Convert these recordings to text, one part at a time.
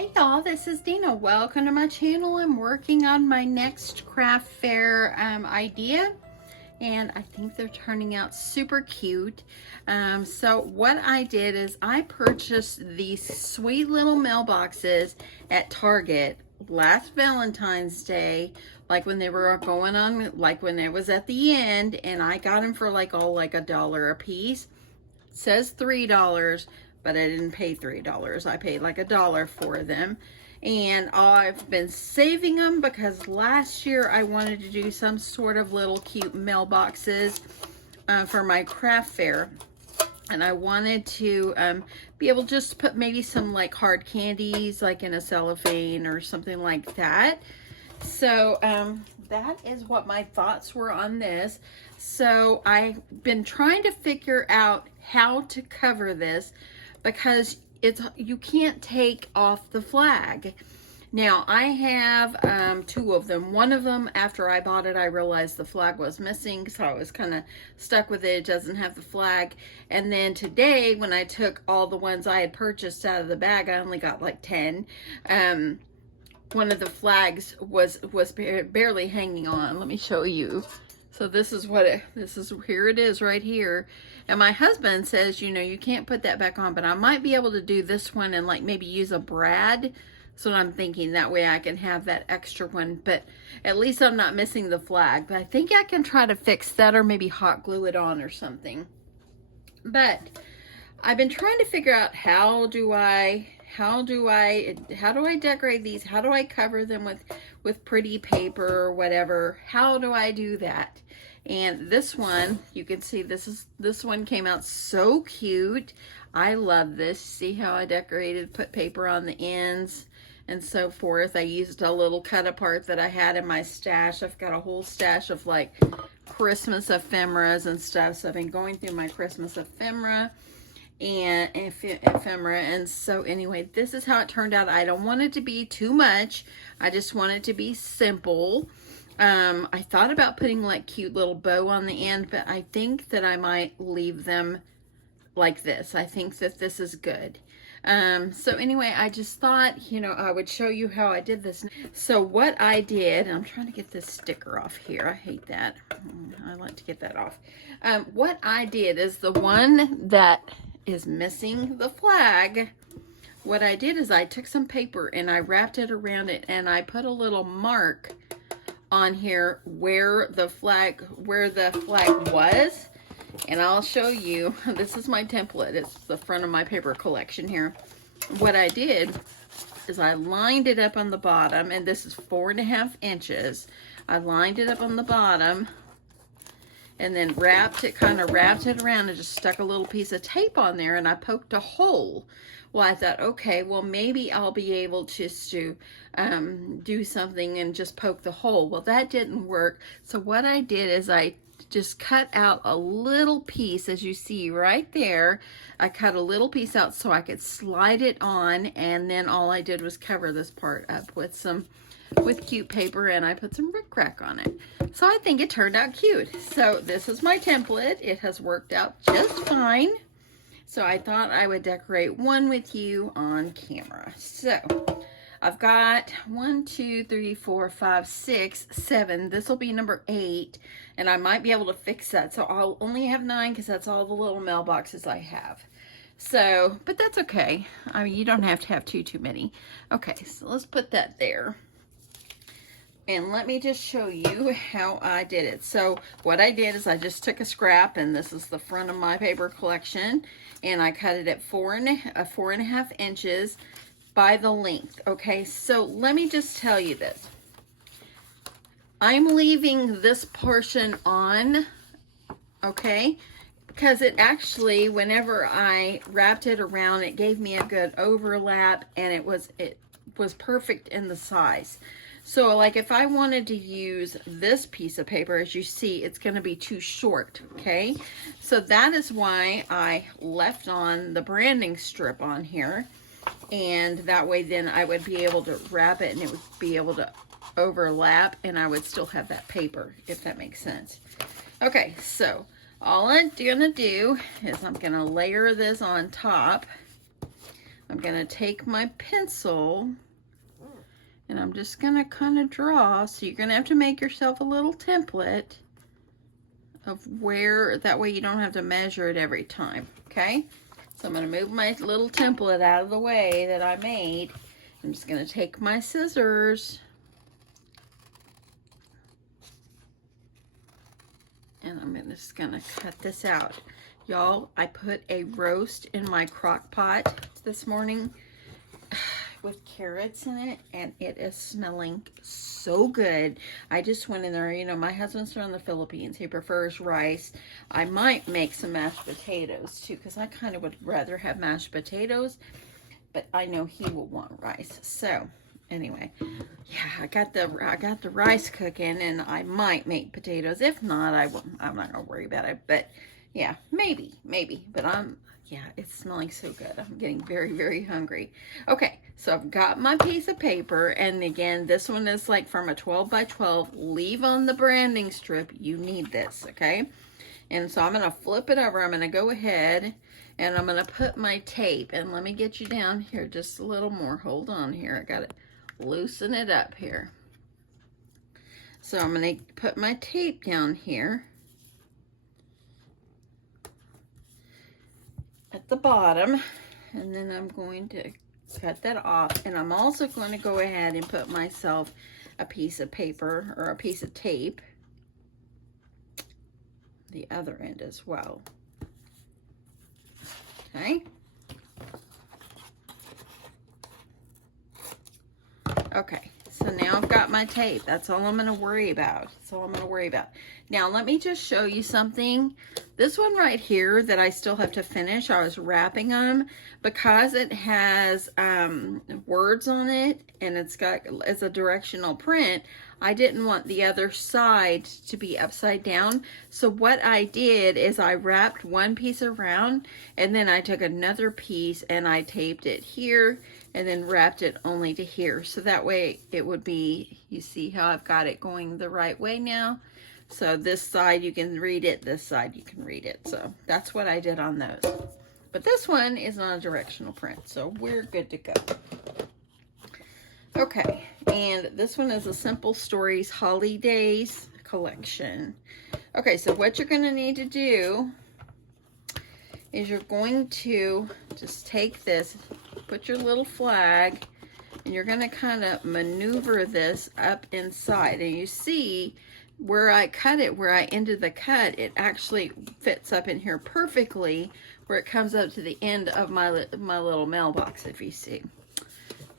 Hey y'all, this is Deanna. Welcome to my channel. I'm working on my next craft fair idea, and I think they're turning out super cute. So what I did is I purchased these sweet little mailboxes at Target last Valentine's Day, like when they were going on, like when it was at the end, and I got them for like $1 a piece. It says $3, but I didn't pay $3. I paid like $1 for them. And I've been saving them because last year I wanted to do some sort of little cute mailboxes for my craft fair. And I wanted to be able just to put maybe some like hard candies like in a cellophane or something like that. So that is what my thoughts were on this. So I've been trying to figure out how to cover this because you can't take off the flag. Now I have two of them. One of them, after I bought it, I realized the flag was missing, so I was kind of stuck with it. It doesn't have the flag. And then today, when I took all the ones I had purchased out of the bag, I only got like 10. One of the flags was barely hanging on. Let me show you. So this is here it is right here. And my husband says, you know, you can't put that back on, but I might be able to do this one and like maybe use a brad. So I'm thinking that way I can have that extra one, but at least I'm not missing the flag. But I think I can try to fix that or maybe hot glue it on or something. But I've been trying to figure out how do I decorate these? How do I cover them with pretty paper or whatever? How do I do that? And this one, you can see this one came out so cute. I love this. See how I decorated, put paper on the ends and so forth. I used a little cut apart that I had in my stash. I've got a whole stash of like Christmas ephemeras and stuff. So I've been going through my Christmas ephemera and so anyway, this is how it turned out. I don't want it to be too much. I just want it to be simple. I thought about putting like cute little bow on the end, but I think that I might leave them like this. I think that this is good. So anyway, I just thought, you know, I would show you how I did this. So what I did, I'm trying to get this sticker off here. I hate that. I like to get that off. What I did is the one that is missing the flag. What I did is I took some paper and I wrapped it around it and I put a little mark on here where the flag was. And I'll show you. This is my template. It's the front of my paper collection here. What I did is I lined it up on the bottom, and this is 4.5 inches. I lined it up on the bottom and then kind of wrapped it around and just stuck a little piece of tape on there, and I poked a hole. Well, I thought, okay, well, maybe I'll be able just to do something and just poke the hole. Well, that didn't work. So what I did is I just cut out a little piece, as you see right there. I cut a little piece out so I could slide it on, and then all I did was cover this part up with cute paper, and I put some rickrack on it. So I think it turned out cute. So this is my template. It has worked out just fine. So I thought I would decorate one with you on camera. So I've got 1, 2, 3, 4, 5, 6, 7. This will be number 8, and I might be able to fix that. So I'll only have 9 because that's all the little mailboxes I have. So, but that's okay. I mean, you don't have to have too many. Okay, so let's put that there. And let me just show you how I did it. So what I did is I just took a scrap, and this is the front of my paper collection, and I cut it at 4.5 inches by the length. Okay, so let me just tell you this. I'm leaving this portion on, okay, because it actually, whenever I wrapped it around, it gave me a good overlap, and it was perfect in the size. So like if I wanted to use this piece of paper, as you see, it's going to be too short, okay? So that is why I left on the branding strip on here. And that way then I would be able to wrap it and it would be able to overlap, and I would still have that paper, if that makes sense. Okay, so all I'm gonna do is I'm gonna layer this on top I'm gonna take my pencil and I'm just gonna kind of draw. So you're gonna have to make yourself a little template of where, that way you don't have to measure it every time, okay? So I'm gonna move my little template out of the way that I made. I'm just gonna take my scissors and I'm just gonna cut this out. Y'all, I put a roast in my crock pot this morning with carrots in it, and it is smelling so good. I just went in there, you know, my husband's from the Philippines. He prefers rice. I might make some mashed potatoes too, because I kind of would rather have mashed potatoes, but I know he will want rice. So anyway, yeah, I got the rice cooking, and I might make potatoes. If not, I'm not gonna worry about it. But yeah, maybe. But yeah, it's smelling so good. I'm getting very, very hungry. Okay, so I've got my piece of paper, and again, this one is like from a 12 by 12. Leave on the branding strip. You need this, okay? And so I'm gonna flip it over. I'm gonna go ahead and I'm gonna put my tape, and let me get you down here just a little more. Hold on here. I gotta loosen it up here. So I'm gonna put my tape down here at the bottom, and then I'm going to cut that off, and I'm also going to go ahead and put myself a piece of paper or a piece of tape the other end as well. Okay. Okay, so now I've got my tape. That's all I'm going to worry about. That's all I'm going to worry about. Now, let me just show you something. This one right here that I still have to finish, I was wrapping them because it has words on it, and it's a directional print. I didn't want the other side to be upside down. So what I did is I wrapped one piece around, and then I took another piece and I taped it here and then wrapped it only to here. So that way it would be, you see how I've got it going the right way now? So this side you can read it, this side you can read it. So that's what I did on those. But this one is not a directional print, so we're good to go. Okay, and this one is a Simple Stories Holidays collection. Okay, so what you're going to need to do is you're going to just take this, put your little flag, and you're going to kind of maneuver this up inside. And you see where I cut it, where I ended the cut, it actually fits up in here perfectly, where it comes up to the end of my little mailbox, if you see.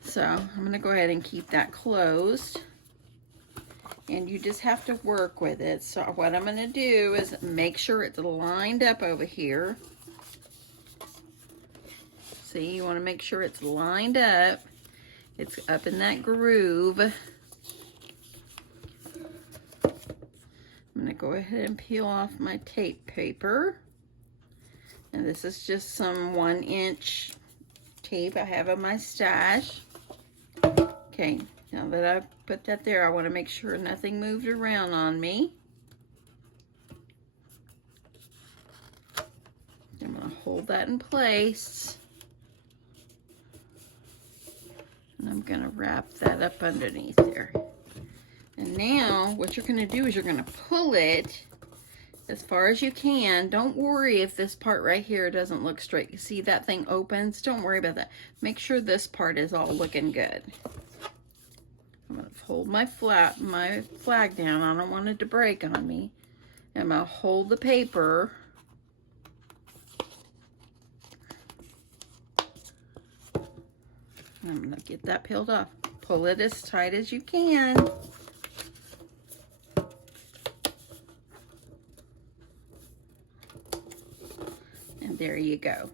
So I'm going to go ahead and keep that closed, and you just have to work with it. So what I'm going to do is make sure it's lined up over here. See, you want to make sure it's lined up. It's up in that groove. I'm going to go ahead and peel off my tape paper. And this is just some 1-inch tape I have in my stash. Okay, now that I've put that there, I want to make sure nothing moved around on me. I'm going to hold that in place. And I'm going to wrap that up underneath there. And now what you're going to do is you're going to pull it as far as you can. Don't worry if this part right here doesn't look straight. You see that thing opens? Don't worry about that. Make sure this part is all looking good. I'm going to hold my flag down. I don't want it to break on me. I'm going to hold the paper. I'm going to get that peeled off. Pull it as tight as you can. And there you go.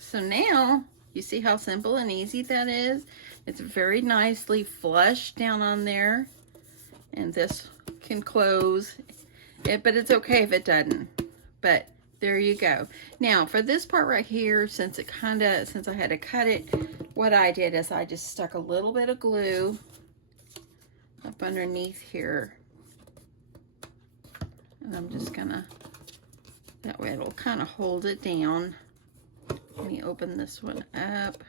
So now, you see how simple and easy that is? It's very nicely flush down on there. And this can close. But it's okay if it doesn't. But there you go. Now, for this part right here, since I had to cut it, what I did is I just stuck a little bit of glue up underneath here. And I'm just gonna, that way it'll kind of hold it down. Let me open this one up.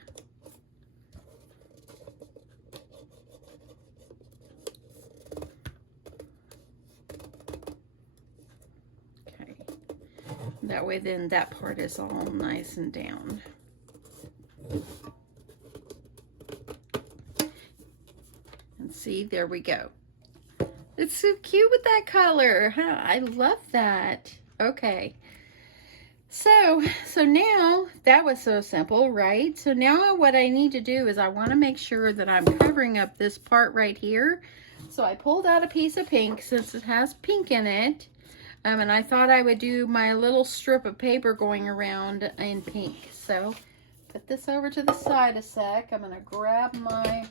That way then that part is all nice and down. And see, there we go. It's so cute with that color, huh? I love that. Okay. So now that was so simple, right? So now what I need to do is I want to make sure that I'm covering up this part right here. So I pulled out a piece of pink since it has pink in it. And I thought I would do my little strip of paper going around in pink. So put this over to the side a sec. I'm going to grab my,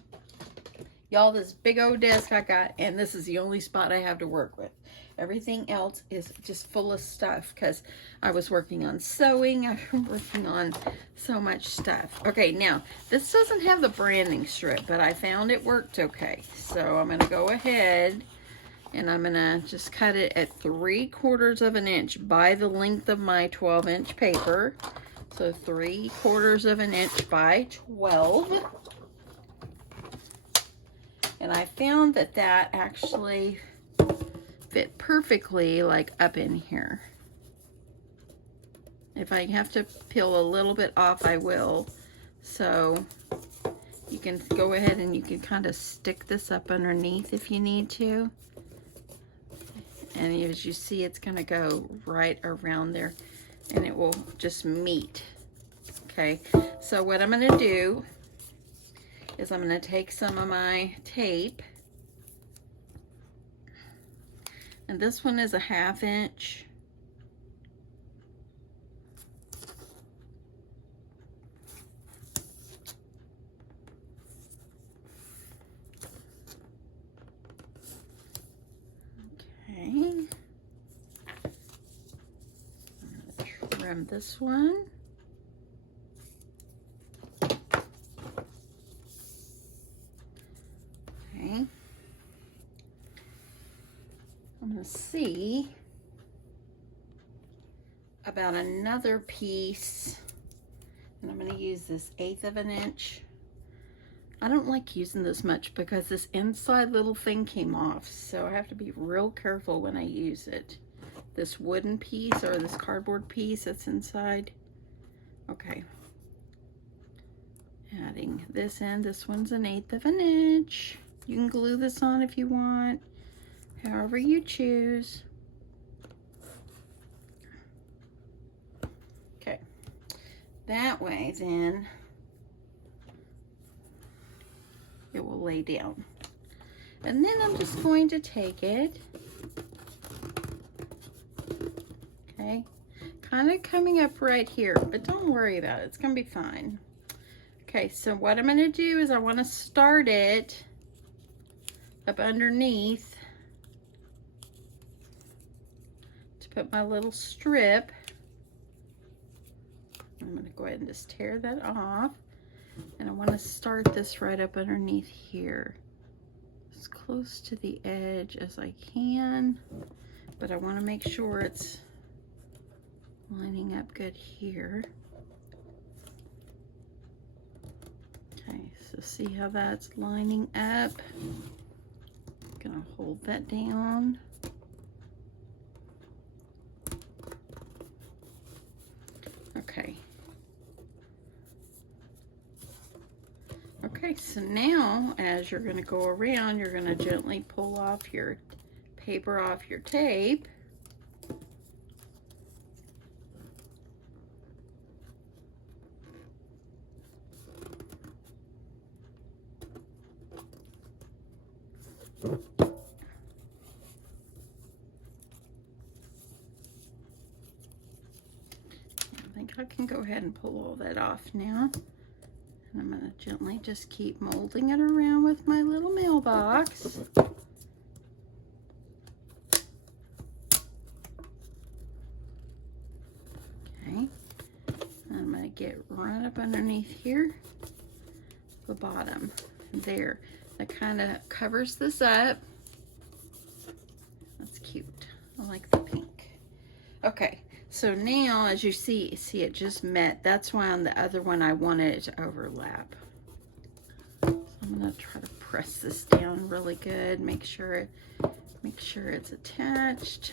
y'all, this big old desk I got, and this is the only spot I have to work with. Everything else is just full of stuff because I was working on sewing. I'm working on so much stuff. Okay, now this doesn't have the branding strip, but I found it worked okay. So I'm going to go ahead and I'm going to just cut it at 3/4 of an inch by the length of my 12-inch paper. So 3/4 of an inch by 12. And I found that that actually fit perfectly, like up in here. If I have to peel a little bit off, I will. So you can go ahead and you can kind of stick this up underneath if you need to. And as you see, it's going to go right around there and it will just meet. Okay, so what I'm going to do is I'm going to take some of my tape, and this one is a 1/2 inch. Okay, I'm going to trim this one. Okay, I'm going to see about another piece, and I'm going to use this 1/8 of an inch. I don't like using this much because this inside little thing came off, so I have to be real careful when I use it. This wooden piece or this cardboard piece that's inside. Okay, adding this in. This one's an 1/8 of an inch. You can glue this on if you want, however you choose. Okay, that way then it will lay down. And then I'm just going to take it, okay, kind of coming up right here, but don't worry about it, it's gonna be fine. Okay, so what I'm gonna do is I want to start it up underneath to put my little strip. I'm going to go ahead and just tear that off, and I want to start this right up underneath here, as close to the edge as I can, but I want to make sure it's lining up good here. Okay, so see how that's lining up? Gonna hold that down. Okay. Okay, so now as you're gonna go around, you're gonna gently pull off your paper off your tape. I can go ahead and pull all that off now. And I'm going to gently just keep molding it around with my little mailbox. Okay. I'm going to get right up underneath here, the bottom. There. That kind of covers this up. That's cute. I like the pink. Okay. So now, as you see it just met. That's why on the other one I wanted it to overlap. So I'm going to try to press this down really good. Make sure it's attached.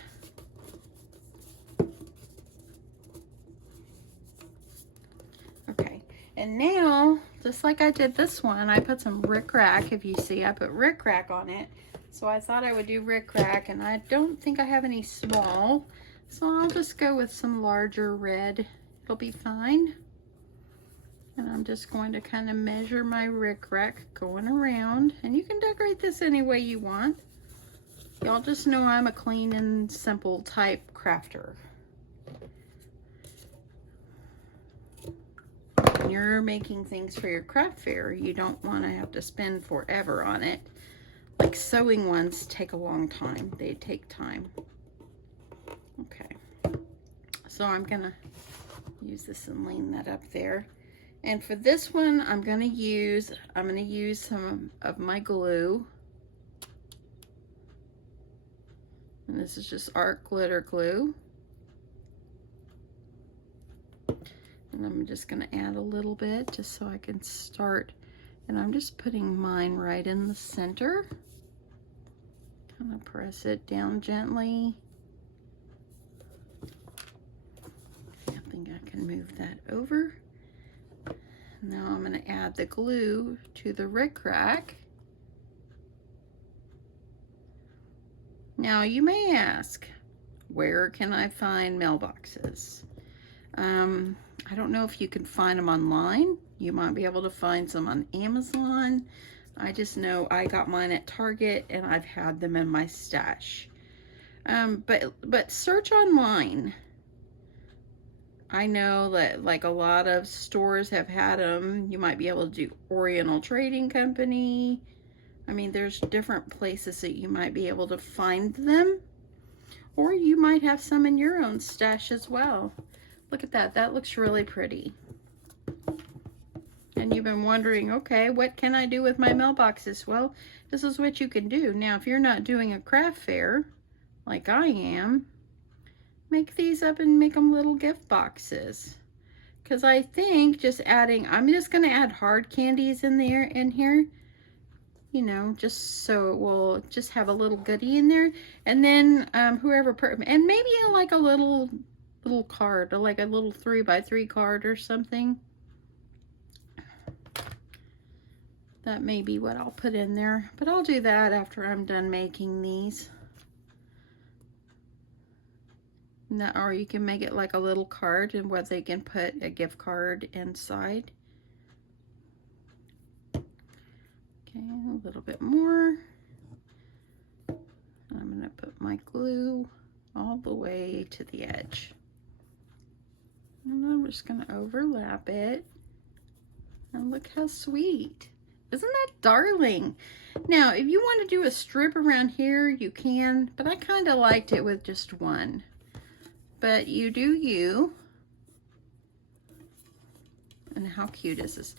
And now, just like I did this one, I put some rickrack. If you see, I put rickrack on it. So I thought I would do rickrack, and I don't think I have any small. So I'll just go with some larger red. It'll be fine. And I'm just going to kind of measure my rickrack going around. And you can decorate this any way you want. Y'all just know I'm a clean and simple type crafter. When you're making things for your craft fair, you don't want to have to spend forever on it. Like sewing ones take a long time. They take time. Okay. So I'm gonna use this and lean that up there. And for this one, I'm gonna use some of my glue. And this is just art glitter glue. And I'm just gonna add a little bit just so I can start. And I'm just putting mine right in the center. Kind of press it down gently. I think I can move that over. Now I'm going to add the glue to the rickrack. Now you may ask, where can I find mailboxes? I don't know if you can find them online. You might be able to find some on Amazon. I just know I got mine at Target and I've had them in my stash. But search online. I know that like a lot of stores have had them. You might be able to do Oriental Trading Company. I mean, there's different places that you might be able to find them. Or you might have some in your own stash as well. Look at that. That looks really pretty. And you've been wondering, okay, what can I do with my mailboxes? Well, this is what you can do. Now, if you're not doing a craft fair, like I am, make these up and make them little gift boxes. Because I think just adding, I'm just going to add hard candies in here, you know, just so it will just have a little goodie in there. And then and maybe like a little card, or like a little 3x3 card or something. That may be what I'll put in there, but I'll do that after I'm done making these. Or you can make it like a little card and where they can put a gift card inside. Okay, a little bit more. I'm going to put my glue all the way to the edge. And I'm just going to overlap it. And look how sweet. Isn't that darling? Now, if you want to do a strip around here, you can, but I kind of liked it with just one. But you do you. And how cute is this?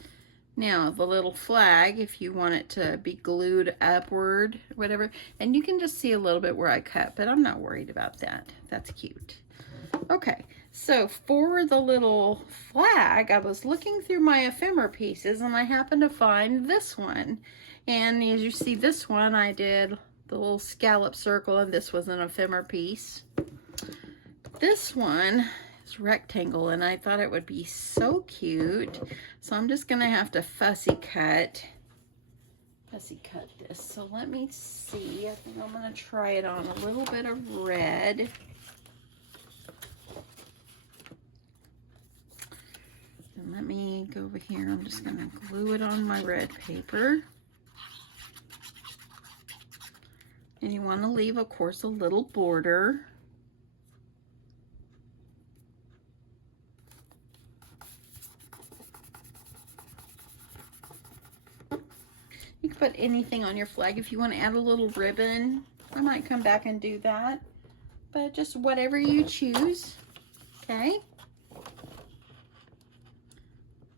Now, the little flag, if you want it to be glued upward, whatever. And you can just see a little bit where I cut, but I'm not worried about that. That's cute. Okay, so for the little flag, I was looking through my ephemera pieces and I happened to find this one. And as you see this one, I did the little scallop circle, and this was an ephemera piece. This one is rectangle, and I thought it would be so cute. So I'm just gonna have to fussy cut this. So let me see, I think I'm gonna try it on a little bit of red. And let me go over here. I'm just gonna glue it on my red paper. And you wanna leave, of course, a little border. You can put anything on your flag. If you want to add a little ribbon, I might come back and do that. But just whatever you choose. Okay.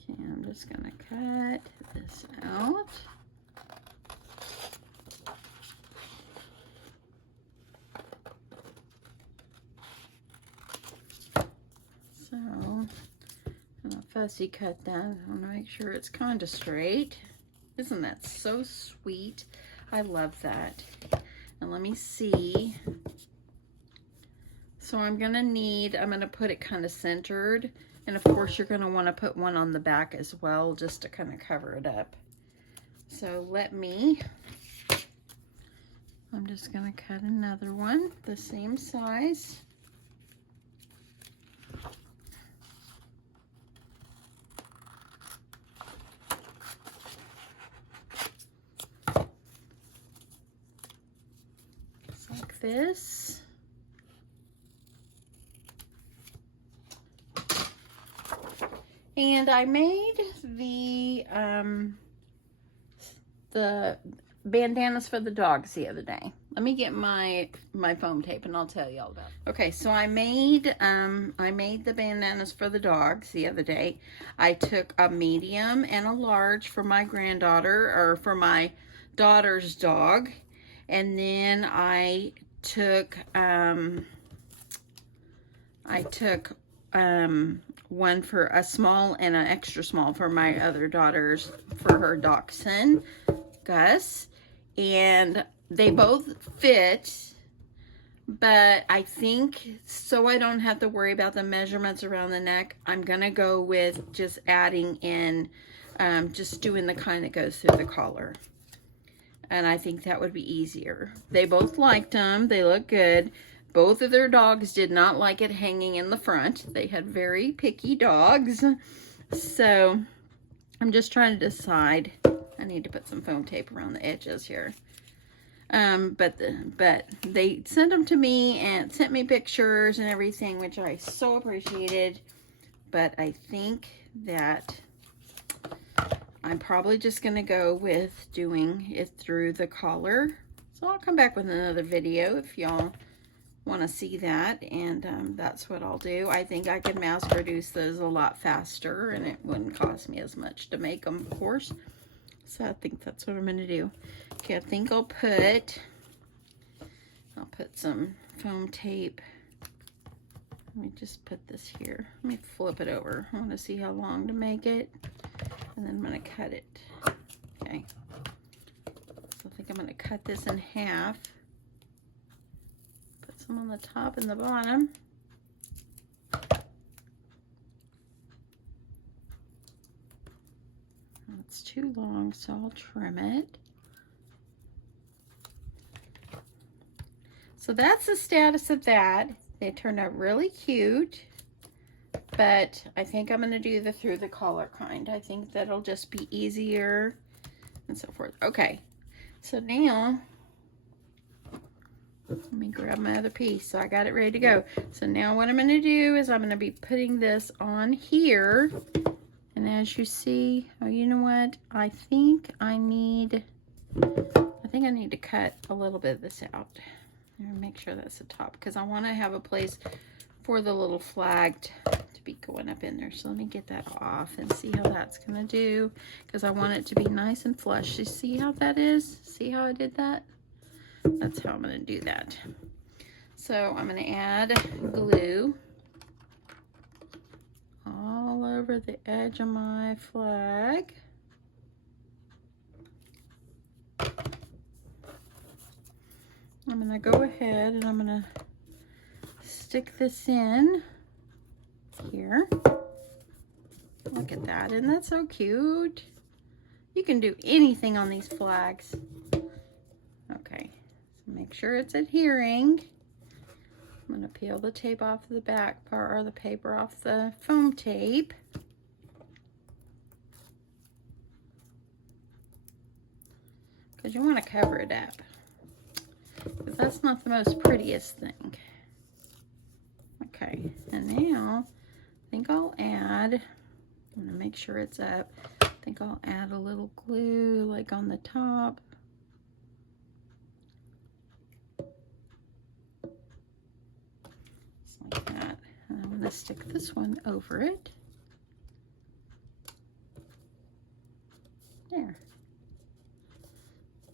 Okay, I'm just going to cut this out. So, I'm going to fussy cut that. I want to make sure it's kind of straight. Isn't that so sweet? I love that. And let me see. So I'm going to put it kind of centered. And of course you're going to want to put one on the back as well, just to kind of cover it up. So I'm just going to cut another one the same size. Just like this. And I made the bandanas for the dogs the other day. Let me get my foam tape and I'll tell you all about it. Okay, so I made the bandanas for the dogs the other day. I took a medium and a large for my granddaughter, or for my daughter's dog, and then I took one for a small and an extra small for my other daughter's, for her dachshund, Gus, and they both fit, but I think, so I don't have to worry about the measurements around the neck, I'm gonna go with just adding in, just doing the kind that goes through the collar. And I think that would be easier. They both liked them. They look good. Both of their dogs did not like it hanging in the front. They had very picky dogs. So I'm just trying to decide. I need to put some foam tape around the edges here. But they sent them to me and sent me pictures and everything, which I so appreciated. But I think that I'm probably just going to go with doing it through the collar. So I'll come back with another video if y'all want to see that, and that's what I'll do. I think I can mass produce those a lot faster, and it wouldn't cost me as much to make them, of course. So I think that's what I'm going to do. Okay, I think I'll put some foam tape. Let me just put this here. Let me flip it over. I want to see how long to make it, and then I'm going to cut it. Okay. So I think I'm going to cut this in half. Put some on the top and the bottom. It's too long, so I'll trim it. So that's the status of that. They turned out really cute, but I think I'm going to do the through the collar kind. I think that'll just be easier and so forth. Okay, so now let me grab my other piece. So I got it ready to go. So now what I'm going to do is I'm going to be putting this on here. And as you see, oh, you know what? I think I need to cut a little bit of this out. And make sure that's the top, because I want to have a place for the little flag to be going up in there. So let me get that off and see how that's going to do, because I want it to be nice and flush. You see how that is? See how I did that? That's how I'm going to do that. So I'm going to add glue all over the edge of my flag. I'm going to go ahead and I'm going to stick this in here. Look at that. Isn't that so cute? You can do anything on these flags. Okay, so make sure it's adhering. I'm going to peel the tape off the back part, or the paper off the foam tape. Because you want to cover it up. Because that's not the most prettiest thing. Okay, and now I think I'll add, I'm going to make sure it's up. I think I'll add a little glue like on the top. Just like that. And I'm going to stick this one over it. There.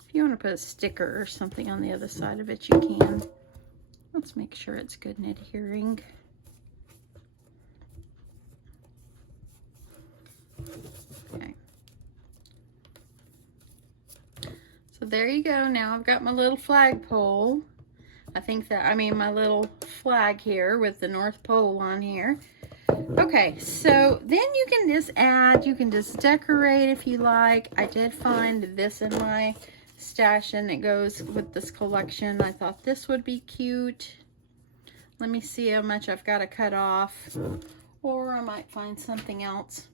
If you want to put a sticker or something on the other side of it, you can. Let's make sure it's good and adhering. Okay. So there you go. Now I've got my little flagpole. I think that, I mean, my little flag here with the North Pole on here. Okay, so then you can just add, you can just decorate if you like. I did find this in my stash and it goes with this collection. I thought this would be cute. Let me see how much I've got to cut off, or I might find something else.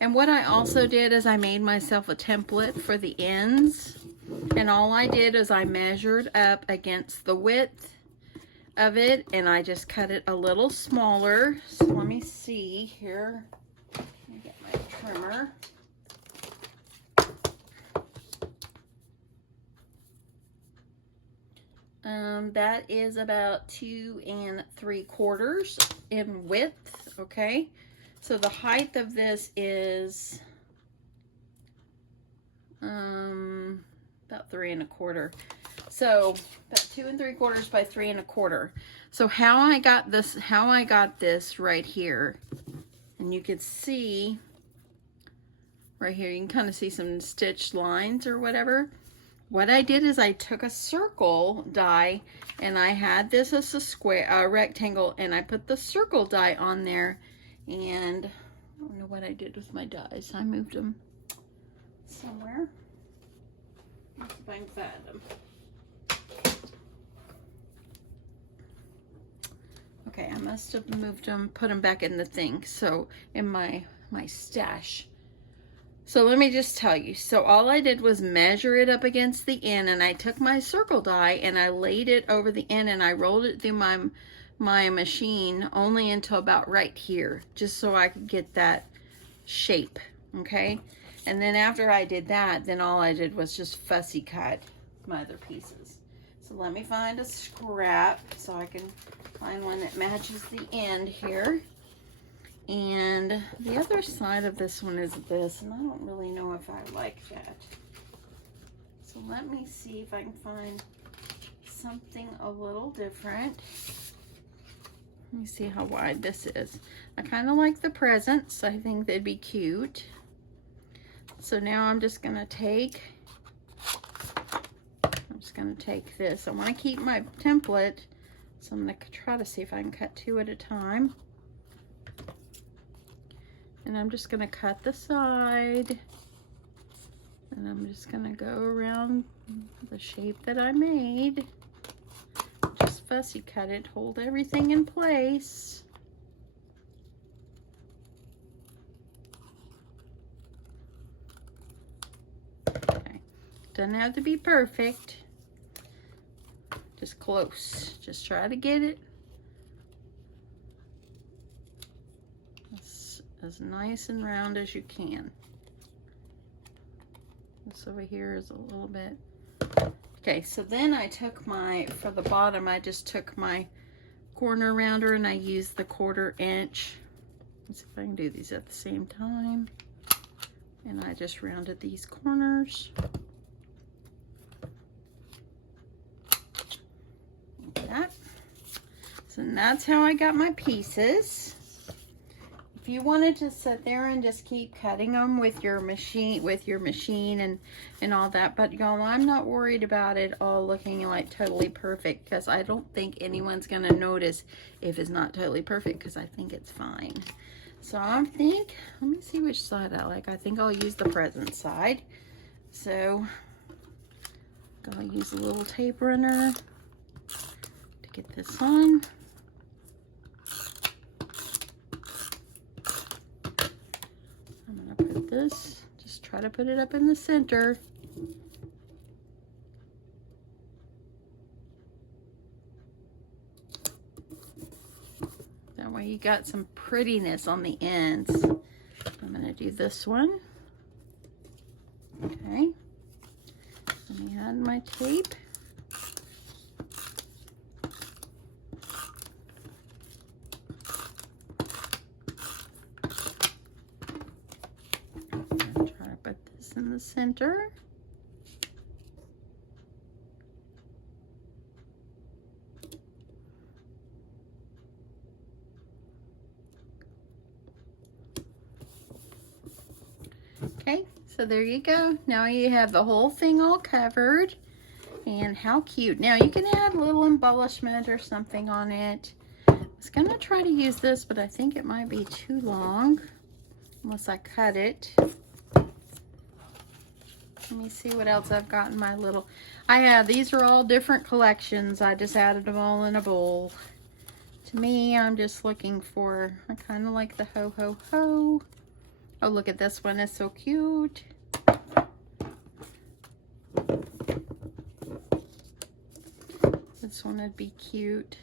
And what I also did is I made myself a template for the ends, and all I did is I measured up against the width of it, and I just cut it a little smaller. So let me see here. Let me get my trimmer. That is about 2 3/4 in width. Okay, so the height of this is about 3 1/4. So about 2 3/4 by 3 1/4. So how I got this right here, and you can see right here, you can kind of see some stitched lines or whatever. What I did is I took a circle die, and I had this as a square, a rectangle, and I put the circle die on there. And I don't know what I did with my dies. I moved them somewhere. Let's see if I can find them. Okay, I must have moved them, put them back in the thing. So in my stash. So let me just tell you. So all I did was measure it up against the end, and I took my circle die and I laid it over the end, and I rolled it through my machine only until about right here, just so I could get that shape. Okay, and then after I did that, then all I did was just fussy cut my other pieces. So let me find a scrap so I can find one that matches the end here. And the other side of this one is this, and I don't really know if I like that. So let me see if I can find something a little different. Let me see how wide this is. I kind of like the presents. I think they'd be cute. So now I'm just gonna take this. I want to keep my template, so I'm gonna try to see if I can cut 2 at a time. And I'm just gonna cut the side, and I'm just gonna go around the shape that I made. Just fussy cut it, hold everything in place. Okay. Doesn't have to be perfect, just close. Just try to get it as nice and round as you can. This over here is a little bit. Okay, so then I took for the bottom, I just took my corner rounder and I used the 1/4 inch. Let's see if I can do these at the same time. And I just rounded these corners. Like that. So that's how I got my pieces. If you wanted to sit there and just keep cutting them with your machine and all that, but y'all, I'm not worried about it all looking like totally perfect, because I don't think anyone's gonna notice if it's not totally perfect, because I think it's fine. So let me see which side I like. I think I'll use the present side. So I'll use a little tape runner to get this on. Put this, just try to put it up in the center. That way you got some prettiness on the ends. I'm going to do this one. Okay. Let me add my tape. In the center. Okay, so there you go. Now you have the whole thing all covered. And how cute. Now you can add a little embellishment or something on it. I was gonna try to use this, but I think it might be too long unless I cut it. Let me see what else I've got in my little, these are all different collections. I just added them all in a bowl. To me, I'm just looking for, I kind of like the ho ho ho. Oh, look at this one, it's so cute. This one would be cute.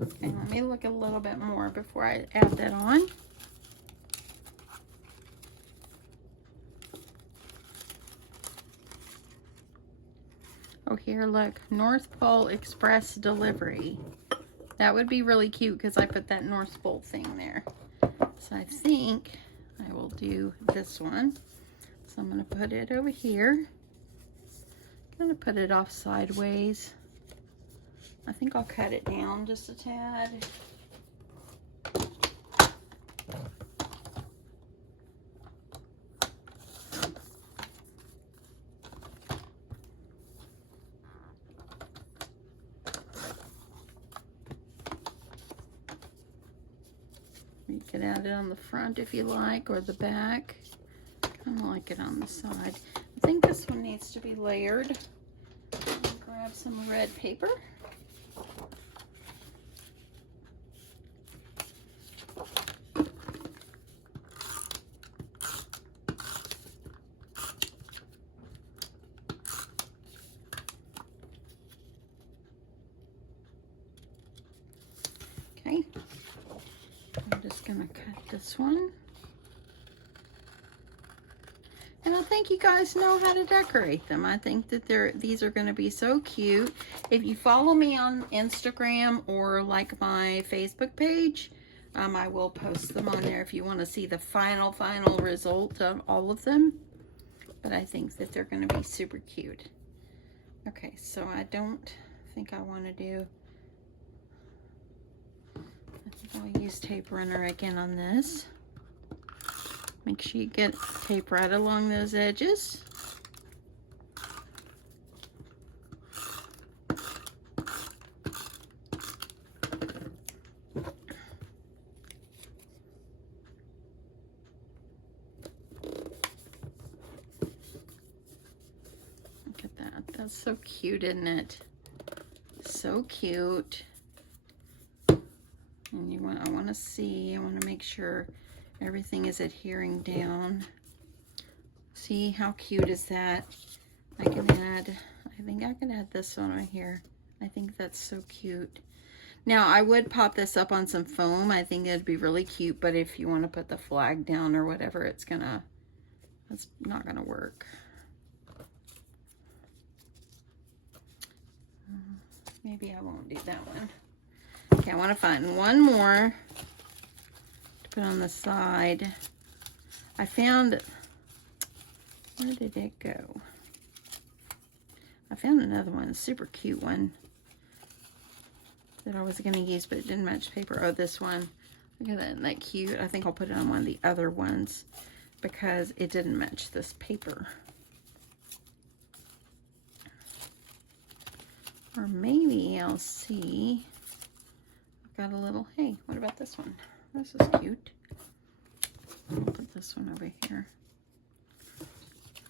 Okay, let me look a little bit more before I add that on. Oh, here, look, North Pole Express Delivery. That would be really cute because I put that North Pole thing there. So I think I will do this one. So I'm going to put it over here. I'm going to put it off sideways. I think I'll cut it down just a tad. You can add it on the front if you like, or the back. Kind of like it on the side. I think this one needs to be layered. Grab some red paper. Okay, I'm just gonna cut this one. And I think you guys know how to decorate them. I think that these are going to be so cute. If you follow me on Instagram or like my Facebook page, I will post them on there if you want to see the final result of all of them. But I think that they're going to be super cute. Okay, so I don't think I want to do... I think I'll use tape runner again on this. Make sure you get tape right along those edges. Look at that. That's so cute, isn't it? So cute. And I want to make sure everything is adhering down. See how cute is that? I think I can add this one right here. I think that's so cute. Now I would pop this up on some foam. I think it'd be really cute, but if you want to put the flag down or whatever, that's not gonna work. Maybe I won't do that one. Okay, I want to find one more to put on the side. I found, where did it go? I found another one, a super cute one that I was going to use, but it didn't match paper. Oh, this one. Look at that, isn't that cute? I think I'll put it on one of the other ones because it didn't match this paper. Or maybe I'll see. I've got a little, hey, what about this one? This is cute. I'll put this one over here.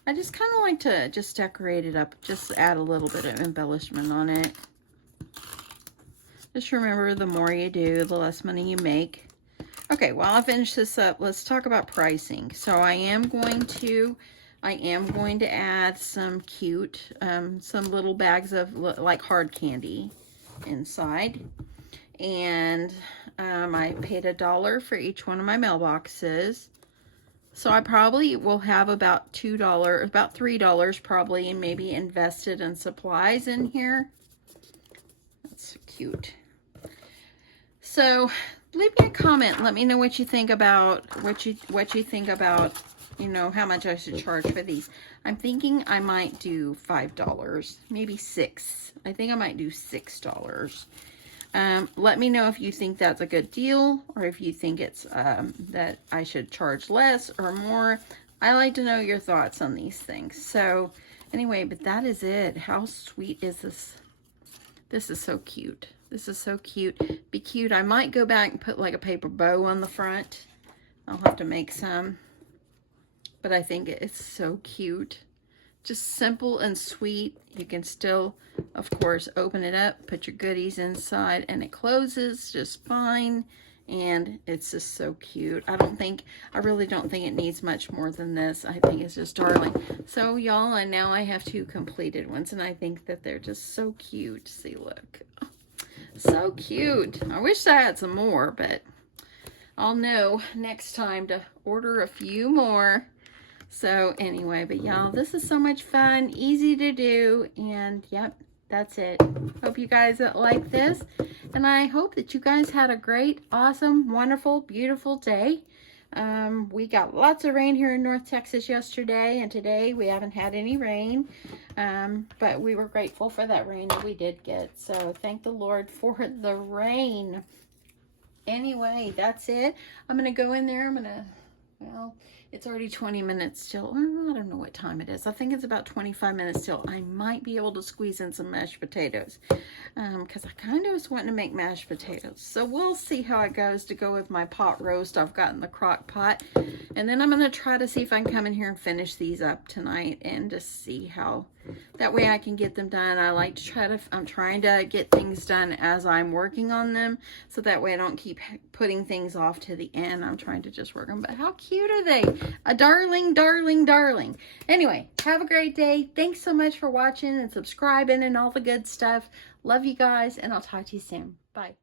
I just kind of like to just decorate it up, just add a little bit of embellishment on it. Just remember, the more you do, the less money you make. Okay, while I finish this up, let's talk about pricing. So I am going to add some cute, some little bags of like hard candy inside. And I paid $1 for each one of my mailboxes. So I probably will have about $2, about $3 probably maybe invested in supplies in here. That's cute. So leave me a comment. Let me know what you think about you know, how much I should charge for these. I'm thinking I might do $5, maybe $6. I think I might do $6. Let me know if you think that's a good deal, or if you think it's that I should charge less or more. I like to know your thoughts on these things. So anyway, but that is it. How sweet is this? This is so cute. This is so cute. Be cute. I might go back and put like a paper bow on the front. I'll have to make some. But I think it's so cute. Just simple and sweet. You can still, of course, open it up, put your goodies inside, and it closes just fine. And it's just so cute. I really don't think it needs much more than this. I think it's just darling. So y'all, and now I have 2 completed ones, and I think that they're just so cute. See, look. So cute. I wish I had some more, but I'll know next time to order a few more. So anyway, but y'all, this is so much fun, easy to do, and yep, that's it. Hope you guys like this, and I hope that you guys had a great, awesome, wonderful, beautiful day. We got lots of rain here in North Texas yesterday, and today we haven't had any rain, but we were grateful for that rain that we did get. So thank the Lord for the rain. Anyway, that's it. I'm going to go in there. Well, it's already 20 minutes till. I don't know what time it is. I think it's about 25 minutes till. I might be able to squeeze in some mashed potatoes because I kind of was wanting to make mashed potatoes. So we'll see how it goes to go with my pot roast I've got in the crock pot. And then I'm going to try to see if I can come in here and finish these up tonight and just see how. That way I can get them done. I'm trying to get things done as I'm working on them. So that way I don't keep putting things off to the end. I'm trying to just work them. But how cute are they? A darling, darling, darling. Anyway, have a great day. Thanks so much for watching and subscribing and all the good stuff. Love you guys, and I'll talk to you soon. Bye.